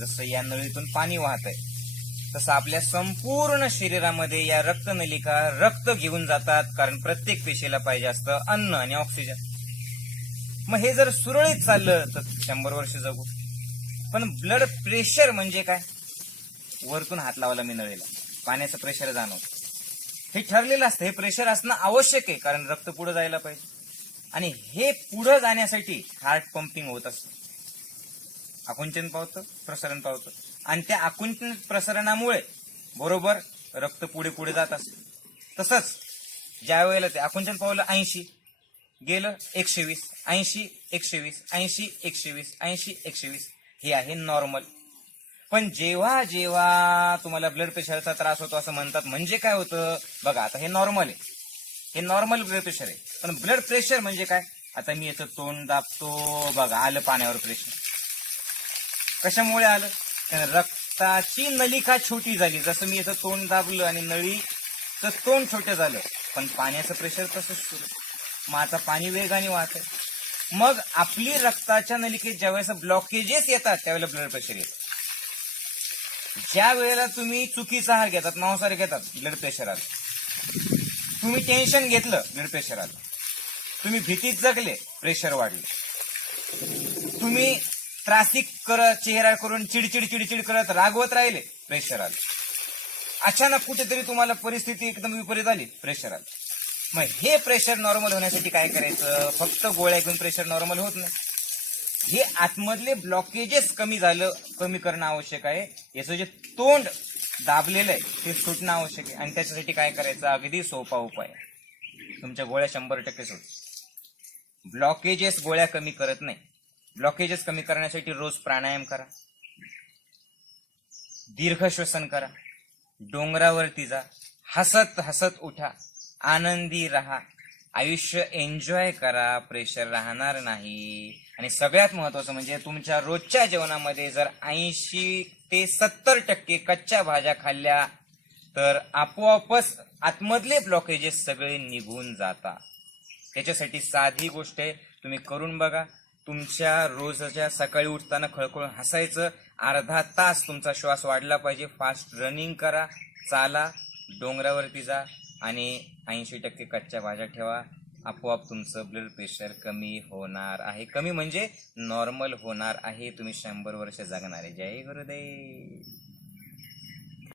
जसं या नळीतून पाणी वाहत आहे तसं आपल्या संपूर्ण शरीरामध्ये या रक्तनलिका रक्त घेऊन जातात, कारण प्रत्येक पेशीला पाहिजे असतं अन्न आणि ऑक्सिजन. मग हे जर सुरळीत चाललं तर 100 वर्ष जगू. पण ब्लड प्रेशर म्हणजे काय? वरतून हात लावला मी नळीला, पाण्याचं प्रेशर जाणवतं. हे ठरलेलं असतं, हे प्रेशर असणं आवश्यक आहे, कारण रक्त पुढे जायला पाहिजे. आणि हे पुढे जाण्यासाठी हार्ट पंपिंग होत असतं, आकुंचन पावतं, प्रसरण पावतं, आणि त्या आकुंचन प्रसरणामुळे बरोबर रक्त पुढे पुढे जात असतं. तसंच ज्या वेळेला ते आकुंचन पावलं 80 गेलं 120, 80 120, 80 120, 80 120, हे आहे नॉर्मल. पण जेव्हा जेव्हा तुम्हाला ब्लड प्रेशरचा त्रास होतो असं म्हणतात, म्हणजे काय होतं बघा. आता हे नॉर्मल आहे, हे नॉर्मल ब्लड प्रेशर आहे. पण ब्लड प्रेशर म्हणजे काय? आता मी याचं तोंड दाबतो बघा, आलं पाण्यावर प्रेशर. कशामुळे आलं? रक्ताची नलिका छोटी झाली. जसं मी याचं तोंड दाबलं आणि नळीचं तोंड छोटं झालं, पण पाण्याचं प्रेशर तसंच सुरू. मग आता पाणी वेगाने वाहतंय. मग आपली रक्ताच्या नलिकेत ज्यावेळेस ब्लॉकेजेस येतात त्यावेळेला ब्लड प्रेशर येतं. ज्या वेळेला तुम्ही चुकीचा आहार घेतात, मांसाहार घेतात, ब्लड प्रेशर आलं. तुम्ही टेन्शन घेतलं, ब्लड प्रेशर आलं. तुम्ही भीतीत जगले, प्रेशर वाढले. तुम्ही त्रासिक चेहरा करून चिडचिड चिडचिड करत रागवत राहिले, प्रेशर आलं. अचानक कुठेतरी तुम्हाला परिस्थिती एकदम विपरीत आली, प्रेशर आलं. मग हे प्रेशर नॉर्मल होण्यासाठी काय करायचं? फक्त गोळ्या घेऊन प्रेशर नॉर्मल होत नाही. हे आतमधले ब्लॉकेजेस कमी करणं आवश्यक आहे. याचं जे तोंड दाबलेलं आहे ते सुटणं आवश्यक आहे. आणि त्याच्यासाठी काय करायचं? अगदी सोपा उपाय, तुमच्या गोळ्या 100% सुट. ब्लॉकेजेस गोळ्या कमी करत नाही. ब्लॉकेजेस कमी करण्यासाठी रोज प्राणायाम करा, दीर्घ श्वसन करा, डोंगरावरती जा, हसत हसत उठा, आनंदी राहा, आयुष्य एन्जॉय करा, प्रेशर राहणार नाही. आणि सगळ्यात महत्वाचं म्हणजे तुमच्या रोजच्या जेवणामध्ये जर 80 ते 70% कच्च्या भाज्या खाल्ल्या तर आपोआपच आतमधले ब्लॉकेजेस सगळे निघून जातात. त्याच्यासाठी साधी गोष्ट आहे, तुम्ही करून बघा. तुमच्या रोजच्या सकाळी उठताना खळखळून हसायचं, अर्धा तास तुमचा श्वास वाढला पाहिजे, फास्ट रनिंग करा, चाला, डोंगरावरती जा आणि 80% कच्च्या भाज्या ठेवा. आपोआप तुमचं ब्लड प्रेशर कमी होणार आहे. कमी म्हणजे नॉर्मल होणार आहे. तुम्ही 100 वर्ष जगणार आहे. जय गुरुदेव.